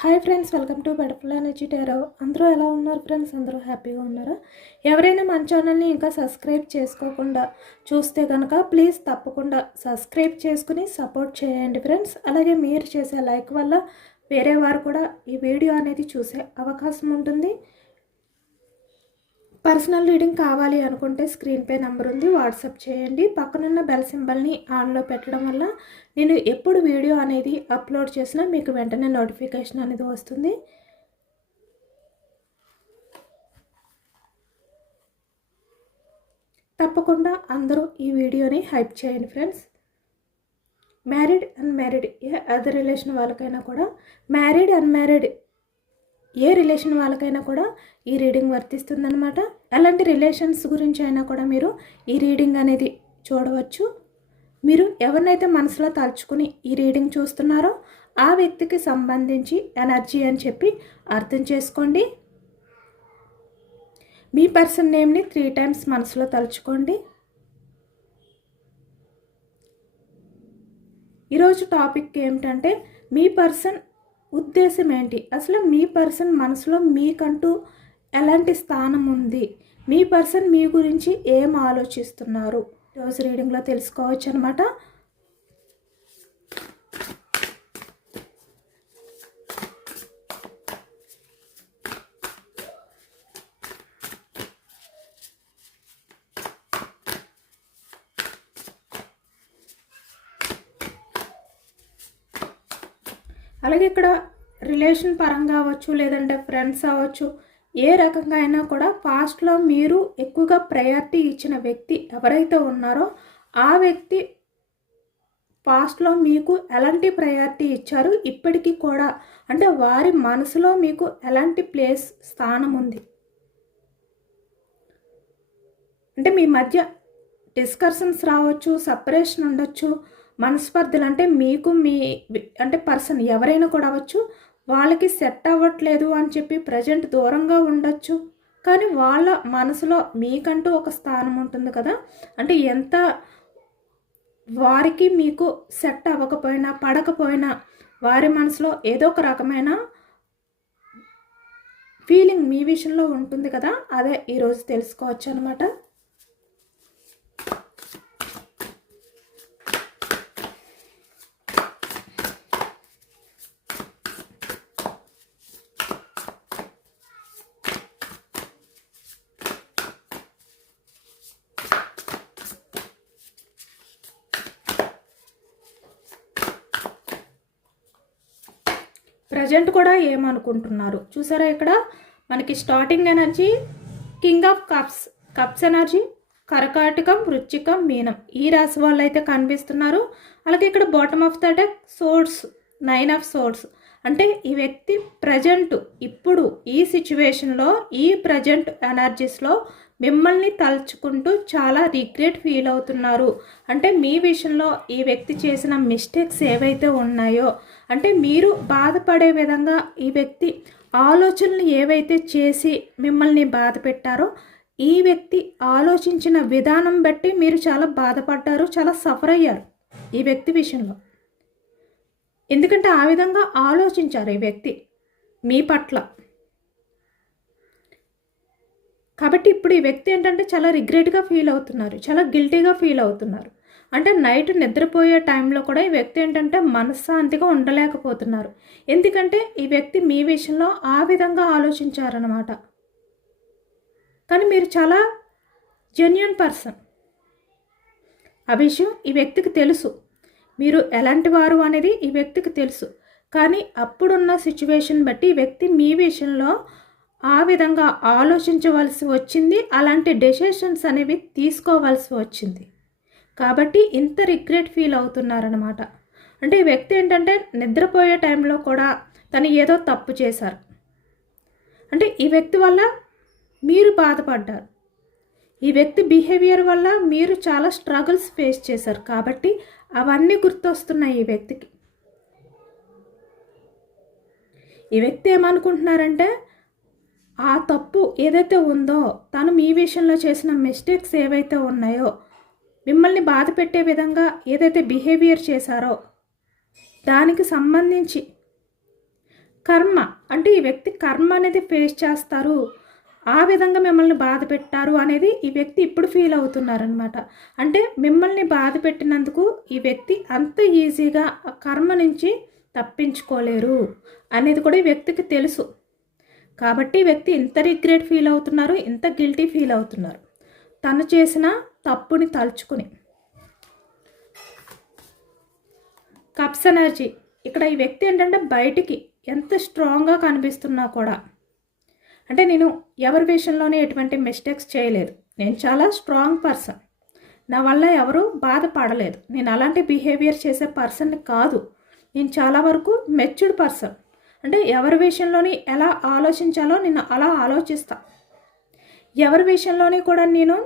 Hi friends, welcome to butterfly energy tarot. అందరూ ఎలా ఉన్నారు ఫ్రెండ్స్? అందరూ హ్యాపీగా ఉన్నారా? ఎవరైనా మన ఛానల్ని ఇంకా సబ్స్క్రైబ్ చేసుకోకుండా చూస్తే కనుక ప్లీజ్ తప్పకుండా సబ్స్క్రైబ్ చేసుకుని సపోర్ట్ చేయండి ఫ్రెండ్స్. అలాగే మీరు చేసే లైక్ వల్ల వేరే వారు కూడా ఈ వీడియో అనేది చూసే అవకాశం ఉంటుంది. పర్సనల్ రీడింగ్ కావాలి అనుకుంటే స్క్రీన్ పై నెంబర్ ఉంది, వాట్సాప్ చేయండి. పక్కనున్న బెల్ సింబల్ని ఆన్లో పెట్టడం వల్ల నేను ఎప్పుడు వీడియో అనేది అప్లోడ్ చేసినా మీకు వెంటనే నోటిఫికేషన్ అనేది వస్తుంది. తప్పకుండా అందరూ ఈ వీడియోని హైప్ చేయండి ఫ్రెండ్స్. మ్యారీడ్ అన్మ్యారీడ్ ఏ అదర్ రిలేషన్ వాళ్ళకైనా కూడా, మ్యారీడ్ అన్మ్యారీడ్ ఏ రిలేషన్ వాళ్ళకైనా కూడా ఈ రీడింగ్ వర్తిస్తుందన్నమాట. ఎలాంటి రిలేషన్స్ గురించి అయినా కూడా మీరు ఈ రీడింగ్ అనేది చూడవచ్చు. మీరు ఎవరినైతే మనసులో తలుచుకుని ఈ రీడింగ్ చూస్తున్నారో ఆ వ్యక్తికి సంబంధించి ఎనర్జీ అని చెప్పి అర్థం చేసుకోండి. మీ పర్సన్ నేమ్ని 3 times మనసులో తలుచుకోండి. ఈరోజు టాపిక్ ఏమిటంటే మీ పర్సన్ ఉద్దేశం ఏంటి, అసలు మీ పర్సన్ మనసులో మీకంటూ ఎలాంటి స్థానం ఉంది, మీ పర్సన్ మీ గురించి ఏం ఆలోచిస్తున్నారు రోజు రీడింగ్లో తెలుసుకోవచ్చు అనమాట. అలాగే ఇక్కడ రిలేషన్ పరంగా అవ్వచ్చు, లేదంటే ఫ్రెండ్స్ అవ్వచ్చు, ఏ రకంగా అయినా కూడా పాస్ట్లో మీరు ఎక్కువగా ప్రయారిటీ ఇచ్చిన వ్యక్తి ఎవరైతే ఉన్నారో ఆ వ్యక్తి పాస్ట్లో మీకు ఎలాంటి ప్రయారిటీ ఇచ్చారు, ఇప్పటికీ కూడా అంటే వారి మనసులో మీకు ఎలాంటి స్థానం ఉంది. అంటే మీ మధ్య డిస్కషన్స్ రావచ్చు, సపరేషన్ ఉండొచ్చు, మనస్పర్ధలు అంటే మీకు మీ అంటే పర్సన్ ఎవరైనా కూడా అవ్వచ్చు, వాళ్ళకి సెట్ అవ్వట్లేదు అని చెప్పి ప్రజెంట్ దూరంగా ఉండొచ్చు. కానీ వాళ్ళ మనసులో మీకంటూ ఒక స్థానం ఉంటుంది కదా. అంటే ఎంత వారికి మీకు సెట్ అవ్వకపోయినా పడకపోయినా వారి మనసులో ఏదో ఒక రకమైన ఫీలింగ్ మీ విషయంలో ఉంటుంది కదా. అదే ఈరోజు తెలుసుకోవచ్చు అనమాట. ప్రజెంట్ కూడా ఏమనుకుంటున్నారు చూసారా? ఇక్కడ మనకి starting energy king of cups energy, కర్కాటకం, వృశ్చికం, మీనం ఈ రాశి వాళ్ళు అయితే కనిపిస్తున్నారు. అలాగే ఇక్కడ bottom of the deck swords, 9 of swords. అంటే ఈ వ్యక్తి ప్రజెంట్ ఇప్పుడు ఈ సిచ్యువేషన్లో ఈ ప్రజెంట్ ఎనర్జీస్లో మిమ్మల్ని తలుచుకుంటూ చాలా రిగ్రెట్ ఫీల్ అవుతున్నారు. అంటే మీ విషయంలో ఈ వ్యక్తి చేసిన మిస్టేక్స్ ఏవైతే ఉన్నాయో, అంటే మీరు బాధపడే విధంగా ఈ వ్యక్తి ఆలోచనలు ఏవైతే చేసి మిమ్మల్ని బాధ పెట్టారో ఈ వ్యక్తి ఆలోచించిన విధానం బట్టి మీరు చాలా బాధపడ్డారు, చాలా సఫర్ అయ్యారు ఈ వ్యక్తి విషయంలో. ఎందుకంటే ఆ విధంగా ఆలోచించారు ఈ వ్యక్తి మీ పట్ల. కాబట్టి ఇప్పుడు ఈ వ్యక్తి ఏంటంటే చాలా రిగ్రెట్గా ఫీల్ అవుతున్నారు, చాలా గిల్టీగా ఫీల్ అవుతున్నారు. అంటే నైట్ నిద్రపోయే టైంలో కూడా ఈ వ్యక్తి ఏంటంటే మనశ్శాంతిగా ఉండలేకపోతున్నారు. ఎందుకంటే ఈ వ్యక్తి మీ విషయంలో ఆ విధంగా ఆలోచించారనమాట. కానీ మీరు చాలా జెన్యూన్ పర్సన్, ఆ విషయం ఈ వ్యక్తికి తెలుసు. మీరు ఎలాంటి వారు అనేది ఈ వ్యక్తికి తెలుసు. కానీ అప్పుడున్న సిచ్యువేషన్ బట్టి ఈ వ్యక్తి మీ విషయంలో ఆ విధంగా ఆలోచించవలసి వచ్చింది, అలాంటి డెసిషన్స్ అనేవి తీసుకోవాల్సి వచ్చింది. కాబట్టి ఇంత రిగ్రెట్ ఫీల్ అవుతున్నారనమాట. అంటే ఈ వ్యక్తి ఏంటంటే నిద్రపోయే టైంలో కూడా తను ఏదో తప్పు చేశారు. అంటే ఈ వ్యక్తి వల్ల మీరు బాధపడ్డారు, ఈ వ్యక్తి బిహేవియర్ వల్ల మీరు చాలా స్ట్రగుల్స్ ఫేస్ చేశారు. కాబట్టి అవన్నీ గుర్తొస్తున్నాయి ఈ వ్యక్తికి. ఈ వ్యక్తి ఏమనుకుంటున్నారంటే ఆ తప్పు ఏదైతే ఉందో, తను మీ విషయంలో చేసిన మిస్టేక్స్ ఏవైతే ఉన్నాయో, మిమ్మల్ని బాధ పెట్టే విధంగా ఏదైతే బిహేవియర్ చేశారో దానికి సంబంధించి కర్మ అంటే ఈ వ్యక్తి కర్మ అనేది ఫేస్ చేస్తారు, ఆ విధంగా మిమ్మల్ని బాధ పెట్టారు అనేది ఈ వ్యక్తి ఇప్పుడు ఫీల్ అవుతున్నారనమాట. అంటే మిమ్మల్ని బాధ పెట్టినందుకు ఈ వ్యక్తి అంత ఈజీగా ఆ కర్మ నుంచి తప్పించుకోలేరు అనేది కూడా ఈ వ్యక్తికి తెలుసు. కాబట్టి ఈ వ్యక్తి ఇంత రిగ్రెట్ ఫీల్ అవుతున్నారు, ఇంత గిల్టీ ఫీల్ అవుతున్నారు తను చేసిన తప్పుని తలుచుకుని. కప్స్ ఎనర్జీ ఇక్కడ ఈ వ్యక్తి ఏంటంటే బయటికి ఎంత స్ట్రాంగ్గా కనిపిస్తున్నా కూడా, అంటే నేను ఎవరి విషయంలోనే ఎటువంటి మిస్టేక్స్ చేయలేదు, నేను చాలా స్ట్రాంగ్ పర్సన్, నా వల్ల ఎవరు బాధపడలేదు, నేను అలాంటి బిహేవియర్ చేసే పర్సన్ని కాదు, నేను చాలా వరకు మెచ్యూర్డ్ పర్సన్, అంటే ఎవరి విషయంలోని ఎలా ఆలోచించాలో నేను అలా ఆలోచిస్తా, ఎవరి విషయంలోని కూడా నేను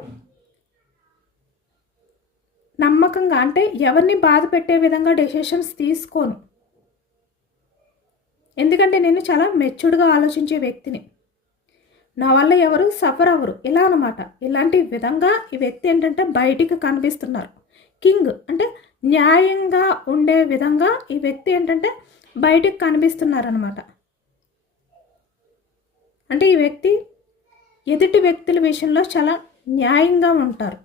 నమ్మకంగా అంటే ఎవరిని బాధ పెట్టే విధంగా డెసిషన్స్ తీసుకోను, ఎందుకంటే నేను చాలా మెచ్యూర్డ్గా ఆలోచించే వ్యక్తిని, నా వల్ల ఎవరు సఫర్ అవ్వరు ఇలా అనమాట. ఇలాంటి విధంగా ఈ వ్యక్తి ఏంటంటే బయటికి కనిపిస్తున్నారు. కింగ్ అంటే న్యాయంగా ఉండే విధంగా ఈ వ్యక్తి ఏంటంటే బయటికి కనిపిస్తున్నారనమాట. అంటే ఈ వ్యక్తి ఎదుటి వ్యక్తుల విషయంలో చాలా న్యాయంగా ఉంటారు,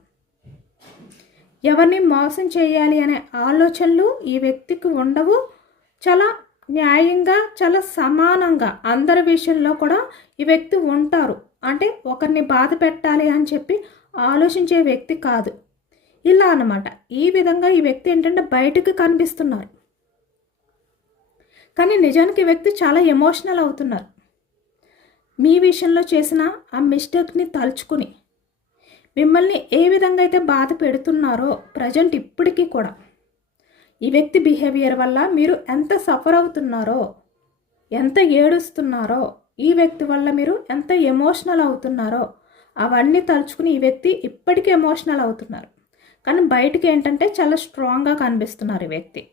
ఎవరిని మోసం చేయాలి అనే ఆలోచనలు ఈ వ్యక్తికి ఉండవు, చాలా న్యాయంగా చాలా సమానంగా అందరి విషయంలో కూడా ఈ వ్యక్తి ఉంటారు. అంటే ఒకరిని బాధ పెట్టాలి అని చెప్పి ఆలోచించే వ్యక్తి కాదు ఇలా అన్నమాట. ఈ విధంగా ఈ వ్యక్తి ఏంటంటే బయటకు కనిపిస్తున్నారు, కానీ నిజానికి ఈ వ్యక్తి చాలా ఎమోషనల్ అవుతున్నారు. మీ విషయంలో చేసిన ఆ మిస్టేక్ని తలుచుకుని మిమ్మల్ని ఏ విధంగా అయితే బాధ పెడుతున్నారో ప్రజెంట్ ఇప్పటికీ కూడా ఈ వ్యక్తి బిహేవియర్ వల్ల మీరు ఎంత సఫర్ అవుతున్నారో, ఎంత ఏడుస్తున్నారో, ఈ వ్యక్తి వల్ల మీరు ఎంత ఎమోషనల్ అవుతున్నారో అవన్నీ తలుచుకుని ఈ వ్యక్తి ఇప్పటికీ ఎమోషనల్ అవుతున్నారు, కానీ బయటికి ఏంటంటే చాలా స్ట్రాంగ్గా కనిపిస్తున్నారు ఈ వ్యక్తి.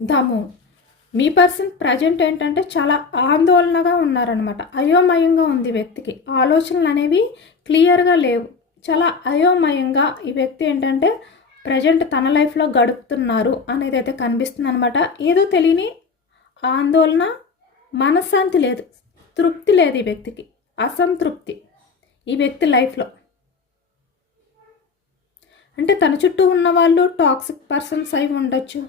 దము మీ పర్సన్ ప్రజెంట్ ఏంటంటే చాలా ఆందోళనగా ఉన్నారనమాట, అయోమయంగా ఉంది వ్యక్తికి, ఆలోచనలు అనేవి క్లియర్గా లేవు, చాలా అయోమయంగా ఈ వ్యక్తి ఏంటంటే ప్రజెంట్ తన లైఫ్లో గడుపుతున్నారు అనేది అయితే కనిపిస్తుంది అనమాట. ఏదో తెలియని ఆందోళన, మనశ్శాంతి లేదు, తృప్తి లేదు ఈ వ్యక్తికి, అసంతృప్తి ఈ వ్యక్తి లైఫ్లో. అంటే తన చుట్టూ ఉన్న వాళ్ళు టాక్సిక్ పర్సన్స్ అయి ఉండొచ్చు,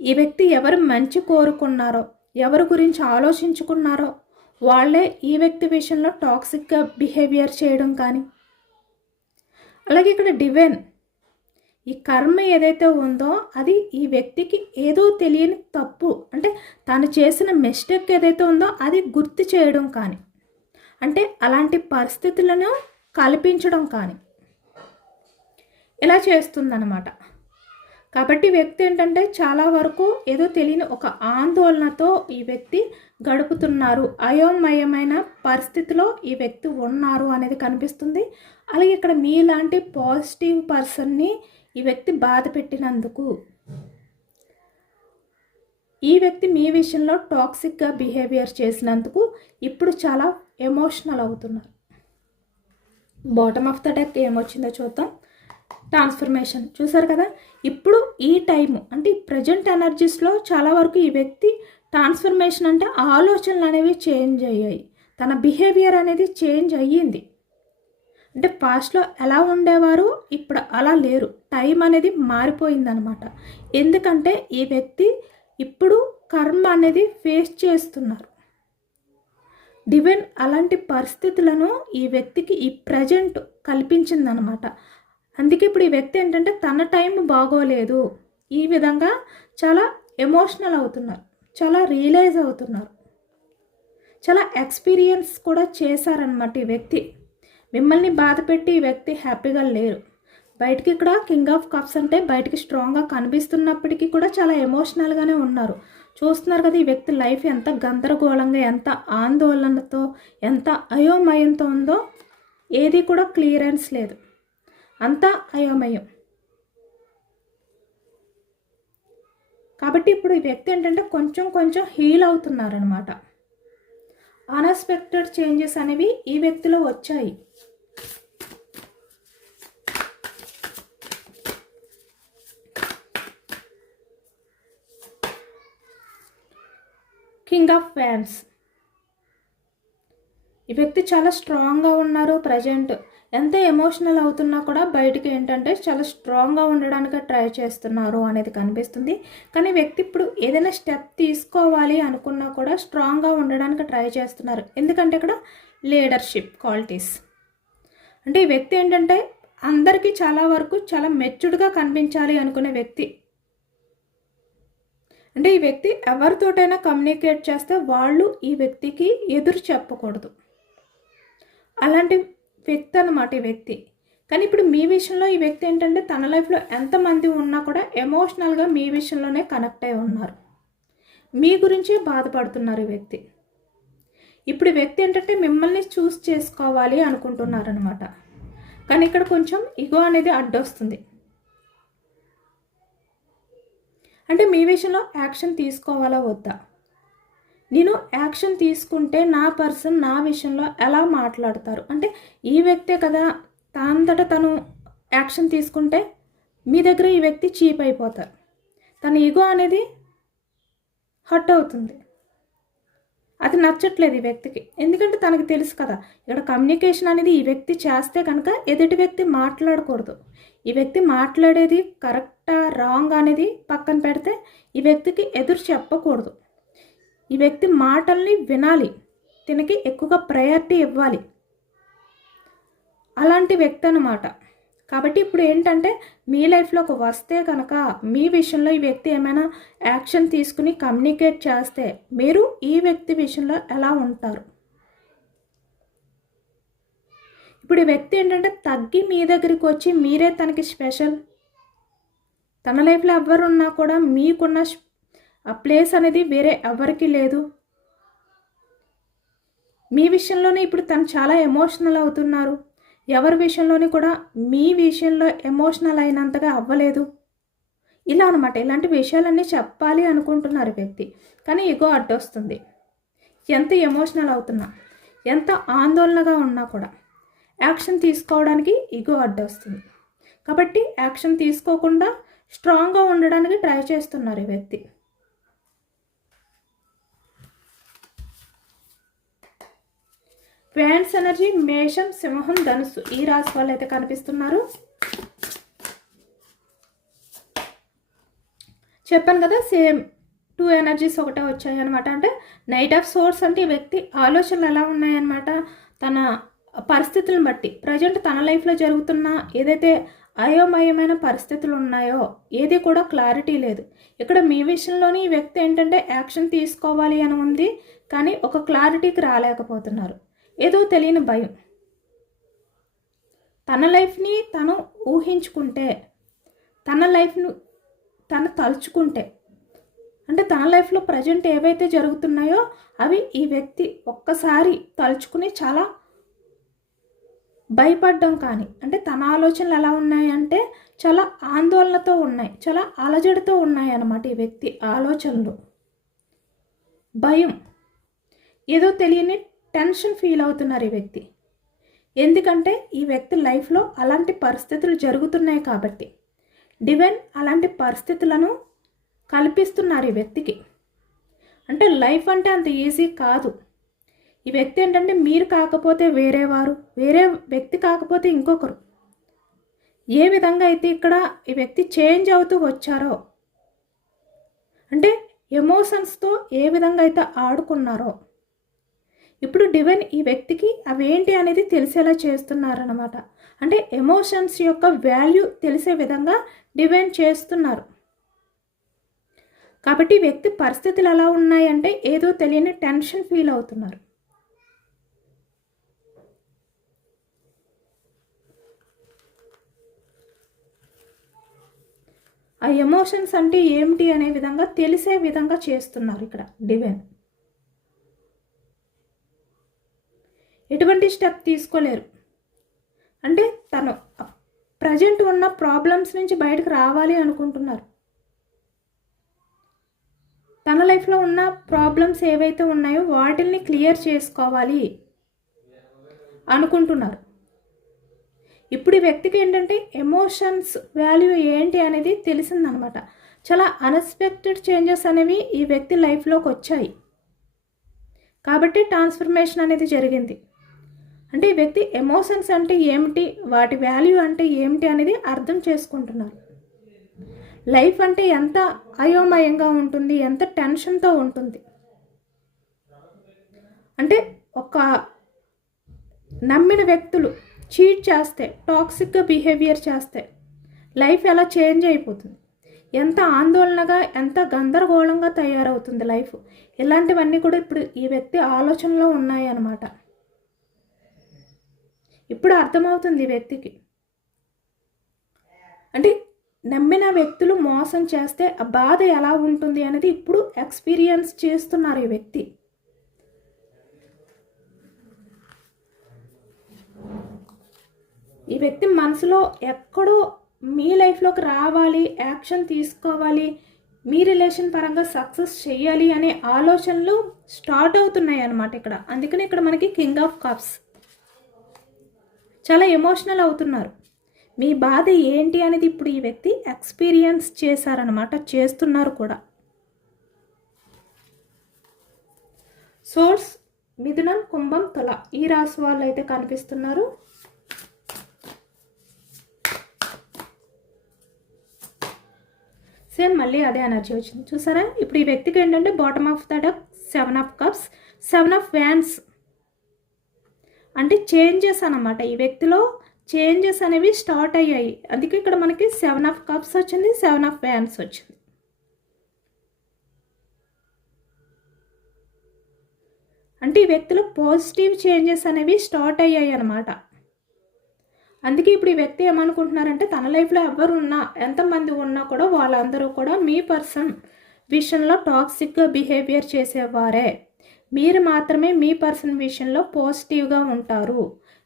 ఈ వ్యక్తి ఎవరు మంచి కోరుకున్నారో, ఎవరి గురించి ఆలోచించుకున్నారో వాళ్ళే ఈ వ్యక్తి విషయంలో టాక్సిక్గా బిహేవియర్ చేయడం కానీ, అలాగే ఇక్కడ డివైన్ ఈ కర్మ ఏదైతే ఉందో అది ఈ వ్యక్తికి ఏదో తెలియని తప్పు, అంటే తను చేసిన మిస్టేక్ ఏదైతే ఉందో అది గుర్తు చేయడం కానీ, అంటే అలాంటి పరిస్థితులను కల్పించడం కానీ ఇలా చేస్తుందన్నమాట. కాబట్టి వ్యక్తి ఏంటంటే చాలా వరకు ఏదో తెలియని ఒక ఆందోళనతో ఈ వ్యక్తి గడుపుతున్నారు, అయోమయమైన పరిస్థితిలో ఈ వ్యక్తి ఉన్నారు అనేది కనిపిస్తుంది. అలాగే ఇక్కడ మీలాంటి పాజిటివ్ పర్సన్ని ఈ వ్యక్తి బాధ పెట్టినందుకు ఈ వ్యక్తి మీ విషయంలో టాక్సిక్గా బిహేవియర్ చేసినందుకు ఇప్పుడు చాలా ఎమోషనల్ అవుతున్నారు. బాటమ్ ఆఫ్ ద డెక్ ఏమొచ్చిందో చూద్దాం. ట్రాన్స్ఫర్మేషన్ చూసారు కదా, ఇప్పుడు ఈ టైము అంటే ప్రజెంట్ ఎనర్జీస్లో చాలా వరకు ఈ వ్యక్తి ట్రాన్స్ఫర్మేషన్ అంటే ఆలోచనలు అనేవి చేంజ్ అయ్యాయి, తన బిహేవియర్ అనేది చేంజ్ అయ్యింది. అంటే పాస్ట్లో ఎలా ఉండేవారు ఇప్పుడు అలా లేరు, టైం అనేది మారిపోయిందనమాట. ఎందుకంటే ఈ వ్యక్తి ఇప్పుడు కర్మ అనేది ఫేస్ చేస్తున్నారు. డివైన్ అలాంటి పరిస్థితులను ఈ వ్యక్తికి ఈ ప్రజెంట్ కల్పించిందనమాట. అందుకే ఇప్పుడు ఈ వ్యక్తి ఏంటంటే తన టైం బాగోలేదు, ఈ విధంగా చాలా ఎమోషనల్ అవుతున్నారు, చాలా రియలైజ్ అవుతున్నారు, చాలా ఎక్స్పీరియన్స్ కూడా చేశారనమాట. ఈ వ్యక్తి మిమ్మల్ని బాధ పెట్టి ఈ వ్యక్తి హ్యాపీగా లేరు. బయటికి ఇక్కడ కింగ్ ఆఫ్ కప్స్ అంటే బయటికి స్ట్రాంగ్గా కనిపిస్తున్నప్పటికీ కూడా చాలా ఎమోషనల్గానే ఉన్నారు. చూస్తున్నారు కదా ఈ వ్యక్తి లైఫ్ ఎంత గందరగోళంగా, ఎంత ఆందోళనతో, ఎంత అయోమయంతో ఉందో, ఏది కూడా క్లియరెన్స్ లేదు, అంతా అయోమయం. కాబట్టి ఇప్పుడు ఈ వ్యక్తి ఏంటంటే కొంచెం కొంచెం హీల్ అవుతున్నారనమాట. అన్ఎక్స్పెక్టెడ్ చేంజెస్ అనేవి ఈ వ్యక్తిలో వచ్చాయి. King of wands. ఈ వ్యక్తి చాలా స్ట్రాంగ్గా ఉన్నారు. ప్రజెంట్ ఎంత ఎమోషనల్ అవుతున్నా కూడా బయటికి ఏంటంటే చాలా స్ట్రాంగ్గా ఉండడానికి ట్రై చేస్తున్నారు అనేది కనిపిస్తుంది. కానీ వ్యక్తి ఇప్పుడు ఏదైనా స్టెప్ తీసుకోవాలి అనుకున్నా కూడా స్ట్రాంగ్గా ఉండడానికి ట్రై చేస్తున్నారు. ఎందుకంటే ఇక్కడ లీడర్షిప్ క్వాలిటీస్ అంటే ఈ వ్యక్తి ఏంటంటే అందరికీ చాలా వరకు చాలా మెచ్యూర్డ్గా కనిపించాలి అనుకునే వ్యక్తి. అంటే ఈ వ్యక్తి ఎవరితోటైనా కమ్యూనికేట్ చేస్తే వాళ్ళు ఈ వ్యక్తికి ఎదురు చెప్పకూడదు, అలాంటి వ్యక్తి అన్నమాట ఈ వ్యక్తి. కానీ ఇప్పుడు మీ విషయంలో ఈ వ్యక్తి ఏంటంటే తన లైఫ్లో ఎంతమంది ఉన్నా కూడా ఎమోషనల్గా మీ విషయంలోనే కనెక్ట్ అయి ఉన్నారు. మీ గురించే బాధపడుతున్నారు ఈ వ్యక్తి. ఇప్పుడు ఈ వ్యక్తి ఏంటంటే మిమ్మల్ని చూస్ చేసుకోవాలి అనుకుంటున్నారనమాట. కానీ ఇక్కడ కొంచెం ఇగో అనేది అడ్డొస్తుంది. అంటే మీ విషయంలో యాక్షన్ తీసుకోవాలా వద్దా, నేను యాక్షన్ తీసుకుంటే నా పర్సన్ నా విషయంలో ఎలా మాట్లాడతారు, అంటే ఈ వ్యక్తే కదా తనంతట తను యాక్షన్ తీసుకుంటే మీ దగ్గర ఈ వ్యక్తి చీప్ అయిపోతారు. తన ఈగో అనేది హర్ట్ అవుతుంది. అది నచ్చట్లేదు ఈ వ్యక్తికి. ఎందుకంటే తనకు తెలుసు కదా ఇక్కడ కమ్యూనికేషన్ అనేది ఈ వ్యక్తి చేస్తే కనుక ఎదుటి వ్యక్తి మాట్లాడకూడదు. ఈ వ్యక్తి మాట్లాడేది కరెక్టా రాంగ్ అనేది పక్కన పెడితే ఈ వ్యక్తికి ఎదురు చెప్పకూడదు. ఈ వ్యక్తి మాటల్ని వినాలి, తనకి ఎక్కువగా ప్రయారిటీ ఇవ్వాలి, అలాంటి వ్యక్తి అన్నమాట. కాబట్టి ఇప్పుడు ఏంటంటే మీ లైఫ్లోకి వస్తే కనుక మీ విషయంలో ఈ వ్యక్తి ఏమైనా యాక్షన్ తీసుకుని కమ్యూనికేట్ చేస్తే మీరు ఈ వ్యక్తి విషయంలో ఎలా ఉంటారు. ఇప్పుడు ఈ వ్యక్తి ఏంటంటే తగ్గి మీ దగ్గరికి వచ్చి మీరే తనకి స్పెషల్. తన లైఫ్లో ఎవరున్నా కూడా మీకున్న ఆ ప్లేస్ అనేది వేరే ఎవరికి లేదు. మీ విషయంలోనే ఇప్పుడు తను చాలా ఎమోషనల్ అవుతున్నారు. ఎవరి విషయంలోని కూడా మీ విషయంలో ఎమోషనల్ అయినంతగా అవ్వలేదు. ఇలా అనమాట. ఇలాంటి విషయాలన్నీ చెప్పాలి అనుకుంటున్నారు వ్యక్తి, కానీ ఇగో అడ్డొస్తుంది. ఎంత ఎమోషనల్ అవుతున్నా, ఎంత ఆందోళనగా ఉన్నా కూడా యాక్షన్ తీసుకోవడానికి ఇగో అడ్డొస్తుంది. కాబట్టి యాక్షన్ తీసుకోకుండా స్ట్రాంగ్గా ఉండడానికి ట్రై చేస్తున్నారు ఈ వ్యక్తి. వ్యాండ్స్ ఎనర్జీ మేషం, సింహం, ధనుస్సు ఈ రాశి వాళ్ళు అయితే కనిపిస్తున్నారు. చెప్పాను కదా సేమ్ 2 ఎనర్జీస్ ఒకటే వచ్చాయి అనమాట. అంటే నైట్ ఆఫ్ సోర్స్ అంటే ఈ వ్యక్తి ఆలోచనలు ఎలా ఉన్నాయన్నమాట, తన పరిస్థితులను బట్టి ప్రజెంట్ తన లైఫ్లో జరుగుతున్న ఏదైతే అయోమయమైన పరిస్థితులు ఉన్నాయో ఏది కూడా క్లారిటీ లేదు. ఇక్కడ మీ విషయంలోని ఈ వ్యక్తి ఏంటంటే యాక్షన్ తీసుకోవాలి అని ఉంది, కానీ ఒక క్లారిటీకి రాలేకపోతున్నారు. ఏదో తెలియని భయం. తన లైఫ్ని తను ఊహించుకుంటే, తన లైఫ్ను తను తలుచుకుంటే, అంటే తన లైఫ్లో ప్రజెంట్ ఏవైతే జరుగుతున్నాయో అవి ఈ వ్యక్తి ఒక్కసారి తలుచుకుని చాలా భయపడ్డం. కానీ అంటే తన ఆలోచనలు ఎలా ఉన్నాయంటే చాలా ఆందోళనతో ఉన్నాయి, చాలా అలజడితో ఉన్నాయి అన్నమాట. ఈ వ్యక్తి ఆలోచనలు, భయం, ఏదో తెలియని టెన్షన్ ఫీల్ అవుతున్నారు ఈ వ్యక్తి. ఎందుకంటే ఈ వ్యక్తి లైఫ్లో అలాంటి పరిస్థితులు జరుగుతున్నాయి కాబట్టి డివైన్ అలాంటి పరిస్థితులను కల్పిస్తున్నారు ఈ వ్యక్తికి. అంటే లైఫ్ అంటే అంత ఈజీ కాదు. ఈ వ్యక్తి ఏంటంటే మీరు కాకపోతే వేరేవారు, వేరే వ్యక్తి కాకపోతే ఇంకొకరు, ఏ విధంగా అయితే ఇక్కడ ఈ వ్యక్తి చేంజ్ అవుతూ వచ్చారో, అంటే ఎమోషన్స్తో ఏ విధంగా అయితే ఆడుకున్నారో ఇప్పుడు డివైన్ ఈ వ్యక్తికి అవేంటి అనేది తెలిసేలా చేస్తున్నారన్నమాట. అంటే ఎమోషన్స్ యొక్క వాల్యూ తెలిసే విధంగా డివైన్ చేస్తున్నారు. కాబట్టి ఈ వ్యక్తి పరిస్థితులు ఎలా ఉన్నాయంటే ఏదో తెలియని టెన్షన్ ఫీల్ అవుతున్నారు. ఆ ఎమోషన్స్ అంటే ఏమిటి అనే విధంగా తెలిసే విధంగా చేస్తున్నారు ఇక్కడ డివైన్. ఎటువంటి స్టెప్ తీసుకోలేరు. అంటే తను ప్రజెంట్ ఉన్న ప్రాబ్లమ్స్ నుంచి బయటకు రావాలి అనుకుంటున్నారు. తన లైఫ్లో ఉన్న ప్రాబ్లమ్స్ ఏవైతే ఉన్నాయో వాటిల్ని క్లియర్ చేసుకోవాలి అనుకుంటున్నారు. ఇప్పుడు ఈ వ్యక్తికి ఏంటంటే ఎమోషన్స్ వాల్యూ ఏంటి అనేది తెలిసిందనమాట. చాలా అన్ఎక్స్పెక్టెడ్ చేంజెస్ అనేవి ఈ వ్యక్తి లైఫ్లోకి వచ్చాయి కాబట్టి ట్రాన్స్ఫర్మేషన్ అనేది జరిగింది. అంటే ఈ వ్యక్తి ఎమోషన్స్ అంటే ఏమిటి, వాటి వాల్యూ అంటే ఏమిటి అనేది అర్థం చేసుకుంటున్నారు. లైఫ్ అంటే ఎంత అయోమయంగా ఉంటుంది, ఎంత టెన్షన్తో ఉంటుంది. అంటే ఒక నమ్మిన వ్యక్తులు చీట్ చేస్తే, టాక్సిక్గా బిహేవియర్ చేస్తే లైఫ్ ఎలా చేంజ్ అయిపోతుంది, ఎంత ఆందోళనగా, ఎంత గందరగోళంగా తయారవుతుంది లైఫ్. ఇలాంటివన్నీ కూడా ఇప్పుడు ఈ వ్యక్తి ఆలోచనలో ఉన్నాయి అన్నమాట. ఇప్పుడు అర్థమవుతుంది ఈ వ్యక్తికి. అంటే నమ్మిన వ్యక్తులు మోసం చేస్తే ఆ బాధ ఎలా ఉంటుంది అనేది ఇప్పుడు ఎక్స్పీరియన్స్ చేస్తున్నారు ఈ వ్యక్తి. ఈ వ్యక్తి మనసులో ఎక్కడో మీ లైఫ్లోకి రావాలి, యాక్షన్ తీసుకోవాలి, మీ రిలేషన్ పరంగా సక్సెస్ చేయాలి అనే ఆలోచనలు స్టార్ట్ అవుతున్నాయి అన్నమాట ఇక్కడ. అందుకని ఇక్కడ మనకి కింగ్ ఆఫ్ కప్స్. చాలా ఎమోషనల్ అవుతున్నారు. మీ బాధ ఏంటి అనేది ఇప్పుడు ఈ వ్యక్తి ఎక్స్పీరియన్స్ చేశారనమాట, చేస్తున్నారు కూడా. సోర్స్, మిథునం, కుంభం, తుల ఈ రాశి వాళ్ళు అయితే కనిపిస్తున్నారు. సేమ్ మళ్ళీ అదే ఎనర్జీ వచ్చింది చూసారా. ఇప్పుడు ఈ వ్యక్తికి ఏంటంటే bottom of the deck 7 of cups, 7 of wands అంటే చేంజెస్ అన్నమాట. ఈ వ్యక్తిలో చేంజెస్ అనేవి స్టార్ట్ అయ్యాయి. అందుకే ఇక్కడ మనకి 7 ఆఫ్ కప్స్ వచ్చింది, 7 ఆఫ్ వ్యాన్స్ వచ్చింది. అంటే ఈ వ్యక్తిలో పాజిటివ్ చేంజెస్ అనేవి స్టార్ట్ అయ్యాయి అన్నమాట. అందుకే ఇప్పుడు ఈ వ్యక్తి ఏమనుకుంటున్నారంటే తన లైఫ్లో ఎవరు ఉన్నా, ఎంతమంది ఉన్నా కూడా వాళ్ళందరూ కూడా మీ పర్సన్ విషయంలో టాక్సిక్గా బిహేవియర్ చేసేవారే. మీరు మాత్రమే మీ పర్సన్ విషయంలో పాజిటివ్గా ఉంటారు.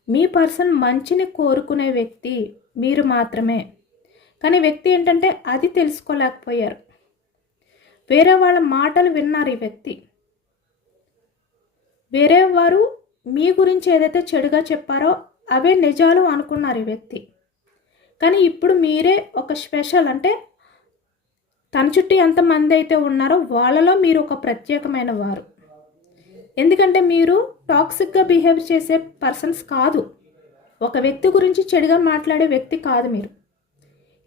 మీ పర్సన్ మంచిని కోరుకునే వ్యక్తి మీరు మాత్రమే. కానీ వ్యక్తి ఏంటంటే అది తెలుసుకోలేకపోయారు. వేరే వాళ్ళ మాటలు విన్నారు ఈ వ్యక్తి. వేరే వారు మీ గురించి ఏదైతే చెడుగా చెప్పారో అవే నిజాలు అనుకున్నారు ఈ వ్యక్తి. కానీ ఇప్పుడు మీరే ఒక స్పెషల్, అంటే తన చుట్టూ ఎంతమంది అయితే ఉన్నారో వాళ్ళలో మీరు ఒక ప్రత్యేకమైన వారు. ఎందుకంటే మీరు టాక్సిక్గా బిహేవ్ చేసే పర్సన్స్ కాదు, ఒక వ్యక్తి గురించి చెడుగా మాట్లాడే వ్యక్తి కాదు మీరు.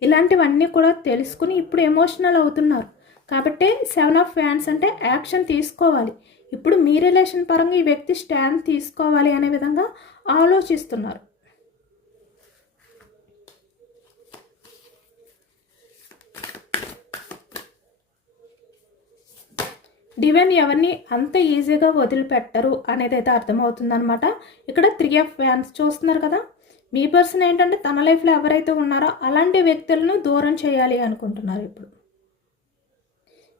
ఇలాంటివన్నీ కూడా తెలుసుకుని ఇప్పుడు ఎమోషనల్ అవుతున్నారు. కాబట్టి 7 ఆఫ్ వ్యాన్స్ అంటే యాక్షన్ తీసుకోవాలి. ఇప్పుడు మీ రిలేషన్ పరంగా ఈ వ్యక్తి స్టాండ్ తీసుకోవాలి అనే విధంగా ఆలోచిస్తున్నారు. డివైన్ ఎవరిని అంత ఈజీగా వదిలిపెట్టరు అనేది అయితే అర్థమవుతుందనమాట. ఇక్కడ 3 ఆఫ్ వ్యాన్స్ చూస్తున్నారు కదా. మీ పర్సన్ ఏంటంటే తన లైఫ్లో ఎవరైతే ఉన్నారో అలాంటి వ్యక్తులను దూరం చేయాలి అనుకుంటున్నారు. ఇప్పుడు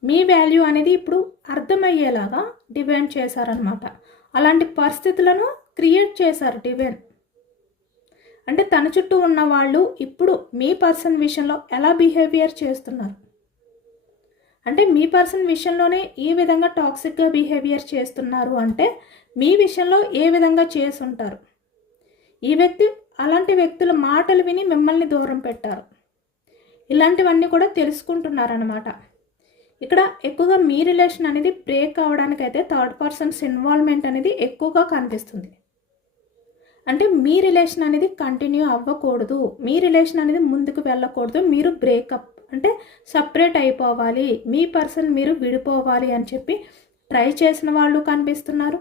మీ వాల్యూ అనేది ఇప్పుడు అర్థమయ్యేలాగా డివైన్ చేశారనమాట. అలాంటి పరిస్థితులను క్రియేట్ చేశారు డివైన్. అంటే తన చుట్టూ ఉన్న వాళ్ళు ఇప్పుడు మీ పర్సన్ విషయంలో ఎలా బిహేవియర్ చేస్తున్నారు, అంటే మీ పర్సన్ విషయంలోనే ఈ విధంగా టాక్సిక్గా బిహేవియర్ చేస్తున్నారు అంటే మీ విషయంలో ఏ విధంగా చేసుంటారు. ఈ వ్యక్తి అలాంటి వ్యక్తుల మాటలు విని మిమ్మల్ని దూరం పెట్టారు. ఇలాంటివన్నీ కూడా తెలుసుకుంటున్నారన్నమాట. ఇక్కడ ఎక్కువగా మీ రిలేషన్ అనేది బ్రేక్ అవ్వడానికైతే థర్డ్ పర్సన్స్ ఇన్వాల్వ్మెంట్ అనేది ఎక్కువగా కనిపిస్తుంది. అంటే మీ రిలేషన్ అనేది కంటిన్యూ అవ్వకూడదు, మీ రిలేషన్ అనేది ముందుకు వెళ్ళకూడదు, మీరు బ్రేకప్ అంటే సపరేట్ అయిపోవాలి, మీ పర్సన్ మీరు విడిపోవాలి అని చెప్పి ట్రై చేసిన వాళ్ళు కనిపిస్తున్నారు.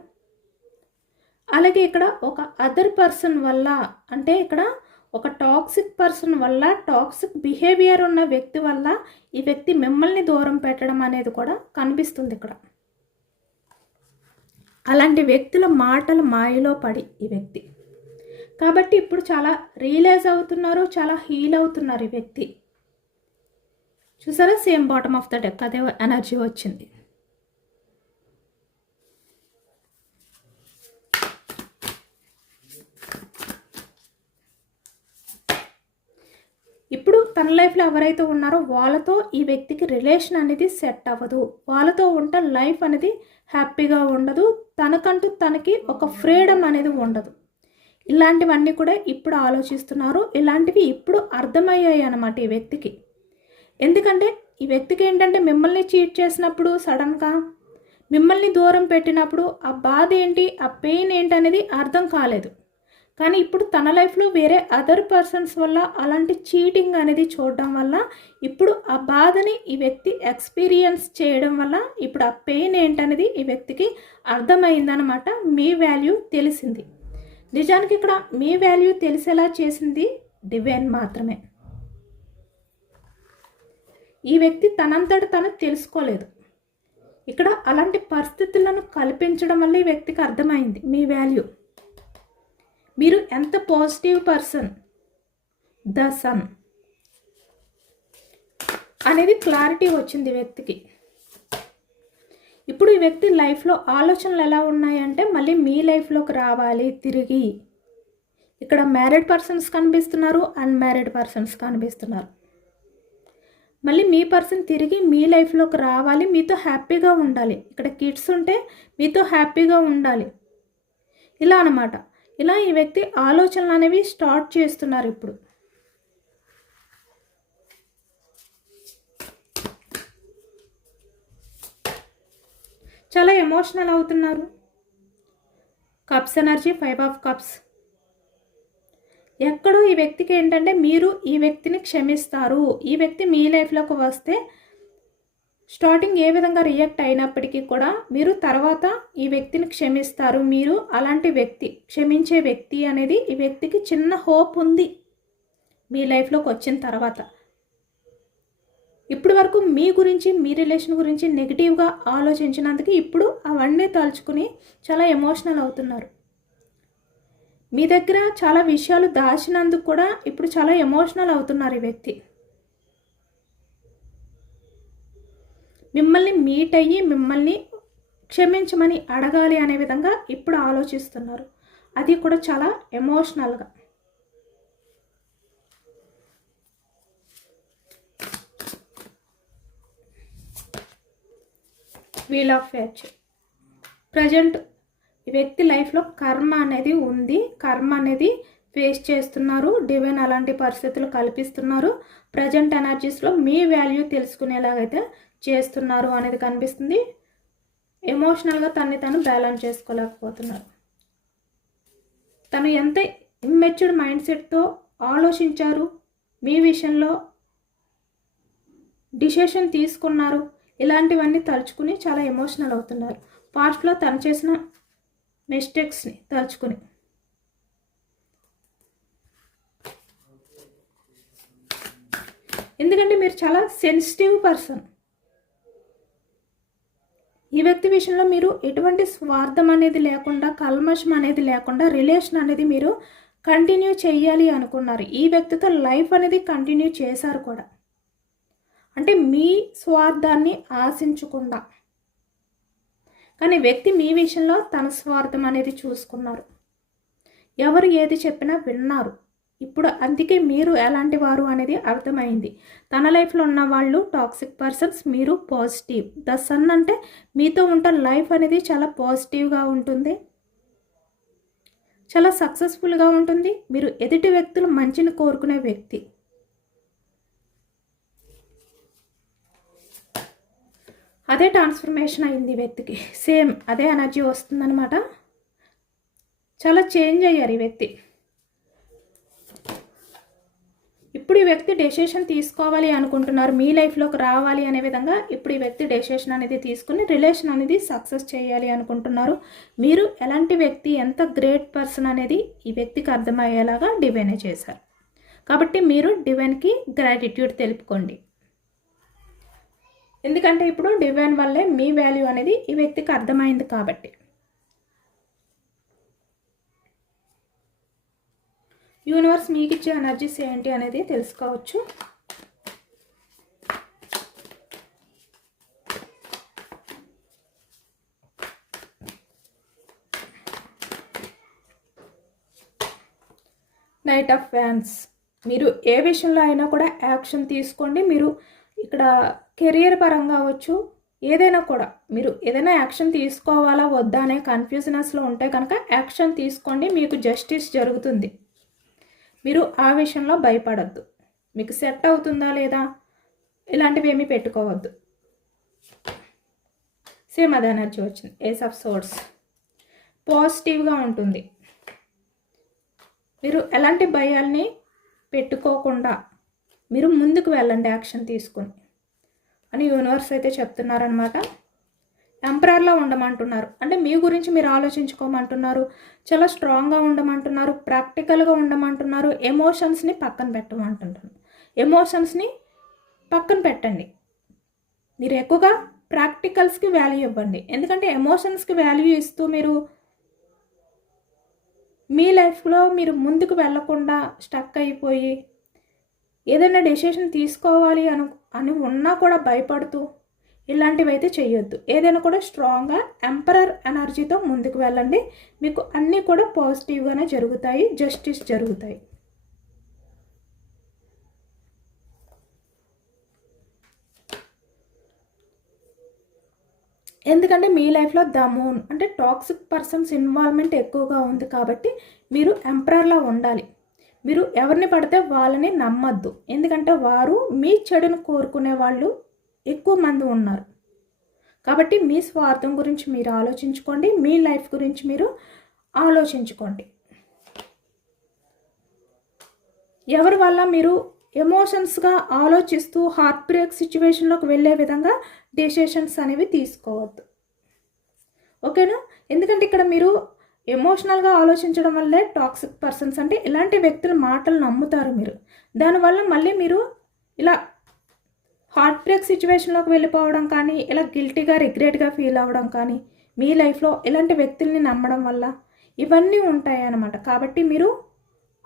అలాగే ఇక్కడ ఒక అదర్ పర్సన్ వల్ల, అంటే ఇక్కడ ఒక టాక్సిక్ పర్సన్ వల్ల, టాక్సిక్ బిహేవియర్ ఉన్న వ్యక్తి వల్ల ఈ వ్యక్తి మిమ్మల్ని దూరం పెట్టడం అనేది కూడా కనిపిస్తుంది ఇక్కడ. అలాంటి వ్యక్తుల మాటల మాయలో పడి ఈ వ్యక్తి కాబట్టి ఇప్పుడు చాలా రియలైజ్ అవుతున్నారు, చాలా హీల్ అవుతున్నారు ఈ వ్యక్తి. చూసారా, same bottom of the deck అదే ఎనర్జీ వచ్చింది. ఇప్పుడు తన లైఫ్లో ఎవరైతే ఉన్నారో వాళ్ళతో ఈ వ్యక్తికి రిలేషన్ అనేది సెట్ అవ్వదు. వాళ్ళతో ఉంటే లైఫ్ అనేది హ్యాపీగా ఉండదు. తనకంటూ తనకి ఒక ఫ్రీడమ్ అనేది ఉండదు. ఇలాంటివన్నీ కూడా ఇప్పుడు ఆలోచిస్తున్నారు. ఇలాంటివి ఇప్పుడు అర్థమయ్యాయి అన్నమాట ఈ వ్యక్తికి. ఎందుకంటే ఈ వ్యక్తికి ఏంటంటే మిమ్మల్ని చీట్ చేసినప్పుడు సడన్గా మిమ్మల్ని దూరం పెట్టినప్పుడు ఆ బాధ ఏంటి, ఆ పెయిన్ ఏంటి అనేది అర్థం కాలేదు. కానీ ఇప్పుడు తన లైఫ్లో వేరే అదర్ పర్సన్స్ వల్ల అలాంటి చీటింగ్ అనేది చూడడం వల్ల ఇప్పుడు ఆ బాధని ఈ వ్యక్తి ఎక్స్పీరియన్స్ చేయడం వల్ల ఇప్పుడు ఆ పెయిన్ ఏంటనేది ఈ వ్యక్తికి అర్థమైందనమాట. మీ వాల్యూ తెలిసింది. నిజానికి ఇక్కడ మీ వాల్యూ తెలిసేలా చేసింది డివైన్ మాత్రమే. ఈ వ్యక్తి తనంతట తను తెలుసుకోలేదు. ఇక్కడ అలాంటి పరిస్థితులను కల్పించడం వల్ల ఈ వ్యక్తికి అర్థమైంది మీ వాల్యూ. మీరు ఎంత పాజిటివ్ పర్సన్, ద సన్ అనేది క్లారిటీ వచ్చింది వ్యక్తికి. ఇప్పుడు ఈ వ్యక్తి లైఫ్లో ఆలోచనలు ఎలా ఉన్నాయంటే మళ్ళీ మీ లైఫ్లోకి రావాలి తిరిగి. ఇక్కడ మ్యారీడ్ పర్సన్స్ కనిపిస్తున్నారు, అన్మ్యారీడ్ పర్సన్స్ కనిపిస్తున్నారు. మళ్ళీ మీ పర్సన్ తిరిగి మీ లైఫ్లోకి రావాలి, మీతో హ్యాపీగా ఉండాలి. ఇక్కడ కిడ్స్ ఉంటే మీతో హ్యాపీగా ఉండాలి. ఇలా అన్నమాట. ఇలా ఈ వ్యక్తి ఆలోచనలు అనేవి స్టార్ట్ చేస్తున్నారు ఇప్పుడు. చాలా ఎమోషనల్ అవుతున్నారు. Cups energy, 5 of cups. ఎక్కడో ఈ వ్యక్తికి ఏంటంటే మీరు ఈ వ్యక్తిని క్షమిస్తారు. ఈ వ్యక్తి మీ లైఫ్లోకి వస్తే స్టార్టింగ్ ఏ విధంగా రియాక్ట్ అయినప్పటికీ కూడా మీరు తర్వాత ఈ వ్యక్తిని క్షమిస్తారు. మీరు అలాంటి వ్యక్తి, క్షమించే వ్యక్తి అనేది ఈ వ్యక్తికి చిన్న హోప్ ఉంది మీ లైఫ్లోకి వచ్చిన తర్వాత. ఇప్పటి వరకు మీ గురించి, మీ రిలేషన్ గురించి నెగిటివ్గా ఆలోచించినందుకు ఇప్పుడు అవన్నీ తలుచుకుని చాలా ఎమోషనల్ అవుతున్నారు. మీ దగ్గర చాలా విషయాలు దాచినందుకు కూడా ఇప్పుడు చాలా ఎమోషనల్ అవుతున్నారు ఈ వ్యక్తి. మిమ్మల్ని మీట్ అయ్యి మిమ్మల్ని క్షమించమని అడగాలి అనే విధంగా ఇప్పుడు ఆలోచిస్తున్నారు. అది కూడా చాలా ఎమోషనల్గా. Wheel of fortune. ప్రజెంట్ ఈ వ్యక్తి లైఫ్లో కర్మ అనేది ఉంది. కర్మ అనేది ఫేస్ చేస్తున్నారు. డివైన్ అలాంటి పరిస్థితులు కల్పిస్తున్నారు. ప్రజెంట్ ఎనర్జీస్లో మీ వాల్యూ తెలుసుకునేలాగైతే చేస్తున్నారు అనేది కనిపిస్తుంది. ఎమోషనల్గా తనని తను బ్యాలెన్స్ చేసుకోలేకపోతున్నారు. తను ఎంత ఇమ్మెచ్యూర్డ్ మైండ్ సెట్తో ఆలోచించారు, మీ విషయంలో డిసిషన్ తీసుకున్నారు, ఇలాంటివన్నీ తలుచుకుని చాలా ఎమోషనల్ అవుతున్నారు. పాస్ట్లో తను చేసిన మిస్టేక్స్ని తలుచుకుని. ఎందుకంటే మీరు చాలా సెన్సిటివ్ పర్సన్. ఈ వ్యక్తి విషయంలో మీరు ఎటువంటి స్వార్థం అనేది లేకుండా, కల్మషం అనేది లేకుండా రిలేషన్ అనేది మీరు కంటిన్యూ చేయాలి అనుకున్నారు. ఈ వ్యక్తితో లైఫ్ అనేది కంటిన్యూ చేశారు కూడా. అంటే మీ స్వార్థాన్ని ఆశించకుండా. కానీ వ్యక్తి మీ విషయంలో తన స్వార్థం అనేది చూసుకున్నారు. ఎవరు ఏది చెప్పినా విన్నారు. ఇప్పుడు అందుకే మీరు ఎలాంటి వారు అనేది అర్థమైంది. తన లైఫ్లో ఉన్న వాళ్ళు టాక్సిక్ పర్సన్స్, మీరు పాజిటివ్. ద సన్ అంటే మీతో ఉంటే లైఫ్ అనేది చాలా పాజిటివ్గా ఉంటుంది, చాలా సక్సెస్ఫుల్గా ఉంటుంది. మీరు ఎదుటి వ్యక్తులు మంచిని కోరుకునే వ్యక్తి. అదే ట్రాన్స్ఫర్మేషన్ అయింది వ్యక్తికి. సేమ్ అదే ఎనర్జీ వస్తుందన్నమాట. చాలా చేంజ్ అయ్యారు ఈ వ్యక్తి. ఇప్పుడు ఈ వ్యక్తి డెసిషన్ తీసుకోవాలి అనుకుంటున్నారు, మీ లైఫ్లోకి రావాలి అనే విధంగా. ఇప్పుడు ఈ వ్యక్తి డెసిషన్ అనేది తీసుకుని రిలేషన్ అనేది సక్సెస్ చేయాలి అనుకుంటున్నారు. మీరు ఎలాంటి వ్యక్తి, ఎంత గ్రేట్ పర్సన్ అనేది ఈ వ్యక్తికి అర్థమయ్యేలాగా డివైనే చేశారు. కాబట్టి మీరు డివైన్కి గ్రాటిట్యూడ్ తెలుపుకోండి. ఎందుకంటే ఇప్పుడు డివైన్ వల్లే మీ వాల్యూ అనేది ఈ వ్యక్తికి అర్థమైంది కాబట్టి. యూనివర్స్ మీకు ఇచ్చే ఎనర్జీస్ ఏంటి అనేది తెలుసుకోవచ్చు. Knight of wands. మీరు ఏ విషయంలో అయినా కూడా యాక్షన్ తీసుకోండి. మీరు ఇక్కడ కెరియర్ పరంగా అవ్వచ్చు, ఏదైనా కూడా మీరు ఏదైనా యాక్షన్ తీసుకోవాలా వద్దా అనే కన్ఫ్యూజనెస్లో ఉంటే కనుక యాక్షన్ తీసుకోండి, మీకు జస్టిస్ జరుగుతుంది. మీరు ఆ విషయంలో భయపడద్దు. మీకు సెట్ అవుతుందా లేదా ఇలాంటివి ఏమీ పెట్టుకోవద్దు. సేమ్ అదే ఎనర్జీ వచ్చింది. ఏస్ ఆఫ్ సోర్స్ పాజిటివ్గా ఉంటుంది. మీరు ఎలాంటి భయాల్ని పెట్టుకోకుండా మీరు ముందుకు వెళ్ళండి యాక్షన్ తీసుకుని అని యూనివర్స్ అయితే చెప్తున్నారనమాట. ఎంపరర్లా ఉండమంటున్నారు, అంటే మీ గురించి మీరు ఆలోచించుకోమంటున్నారు, చాలా స్ట్రాంగ్గా ఉండమంటున్నారు, ప్రాక్టికల్గా ఉండమంటున్నారు, ఎమోషన్స్ని పక్కన పెట్టమంటున్నారు. ఎమోషన్స్ని పక్కన పెట్టండి. మీరు ఎక్కువగా ప్రాక్టికల్స్కి వాల్యూ ఇవ్వండి. ఎందుకంటే ఎమోషన్స్కి వాల్యూ ఇస్తూ మీరు మీ లైఫ్లో మీరు ముందుకు వెళ్ళకుండా స్టక్ అయిపోయి ఏదైనా డెసిషన్ తీసుకోవాలి అని ఉన్నా కూడా భయపడుతూ ఇలాంటివి అయితే చేయొద్దు. ఏదైనా కూడా స్ట్రాంగ్గా ఎంపరర్ ఎనర్జీతో ముందుకు వెళ్ళండి. మీకు అన్నీ కూడా పాజిటివ్గానే జరుగుతాయి, జస్టిస్ జరుగుతాయి. ఎందుకంటే మీ లైఫ్లో ద మూన్ అంటే టాక్సిక్ పర్సన్స్ ఇన్వాల్వ్మెంట్ ఎక్కువగా ఉంది కాబట్టి మీరు ఎంపరర్లా ఉండాలి. మీరు ఎవరిని పడితే వాళ్ళని నమ్మద్దు, ఎందుకంటే వారు మీ చెడును కోరుకునే వాళ్ళు ఎక్కువ మంది ఉన్నారు. కాబట్టి మీ స్వార్థం గురించి మీరు ఆలోచించుకోండి, మీ లైఫ్ గురించి మీరు ఆలోచించుకోండి. ఎవరి వల్ల మీరు ఎమోషన్స్గా ఆలోచిస్తూ హార్ట్ బ్రేక్ సిచ్యువేషన్లోకి వెళ్ళే విధంగా డెసిషన్స్ అనేవి తీసుకోవద్దు. ఓకేనా? ఎందుకంటే ఇక్కడ మీరు ఎమోషనల్గా ఆలోచించడం వల్లే టాక్సిక్ పర్సన్స్ అంటే ఇలాంటి వ్యక్తుల మాటలు నమ్ముతారు మీరు. దానివల్ల మళ్ళీ మీరు ఇలా హార్ట్ బ్రేక్ సిచ్యువేషన్లోకి వెళ్ళిపోవడం కానీ, ఇలా గిల్టీగా రిగ్రెట్గా ఫీల్ అవ్వడం కానీ, మీ లైఫ్లో ఇలాంటి వ్యక్తుల్ని నమ్మడం వల్ల ఇవన్నీ ఉంటాయి అన్నమాట. కాబట్టి మీరు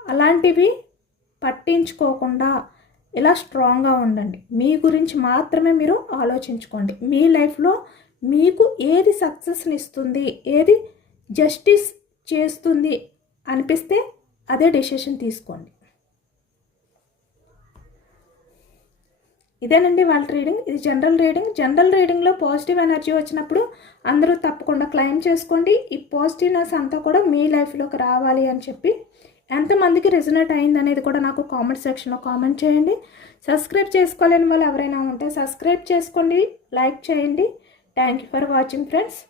అలాంటివి పట్టించుకోకుండా ఇలా స్ట్రాంగ్గా ఉండండి. మీ గురించి మాత్రమే మీరు ఆలోచించుకోండి. మీ లైఫ్లో మీకు ఏది సక్సెస్ని ఇస్తుంది, ఏది జస్టిస్ చేస్తుంది అనిపిస్తే అదే డెసిషన్ తీసుకోండి. ఇదేనండి వాళ్ళ రీడింగ్. ఇది జనరల్ రీడింగ్. జనరల్ రీడింగ్లో పాజిటివ్ ఎనర్జీ వచ్చినప్పుడు అందరూ తప్పకుండా క్లెయిమ్ చేసుకోండి. ఈ పాజిటివ్నెస్ అంతా కూడా మీ లైఫ్లోకి రావాలి అని చెప్పి ఎంతమందికి రెజొనేట్ అయింది అనేది కూడా నాకు కామెంట్ సెక్షన్లో కామెంట్ చేయండి. సబ్స్క్రైబ్ చేసుకోలేని వాళ్ళు ఎవరైనా ఉంటే సబ్స్క్రైబ్ చేసుకోండి, లైక్ చేయండి. Thank you for watching friends.